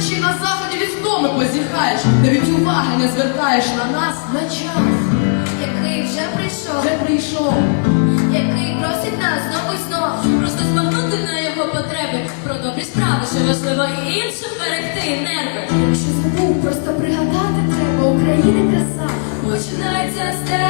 сходячи на заході від втоми позіхаєш, навіть уваги не звертаєш на нас на час. який вже прийшов, Вже прийшов. який просить нас знову й знову. Просто змагнути на його потреби, про добрі справи, що важливо і іншим берегти нерви. Якщо забув, просто пригадати треба України краса. Починається з тебе.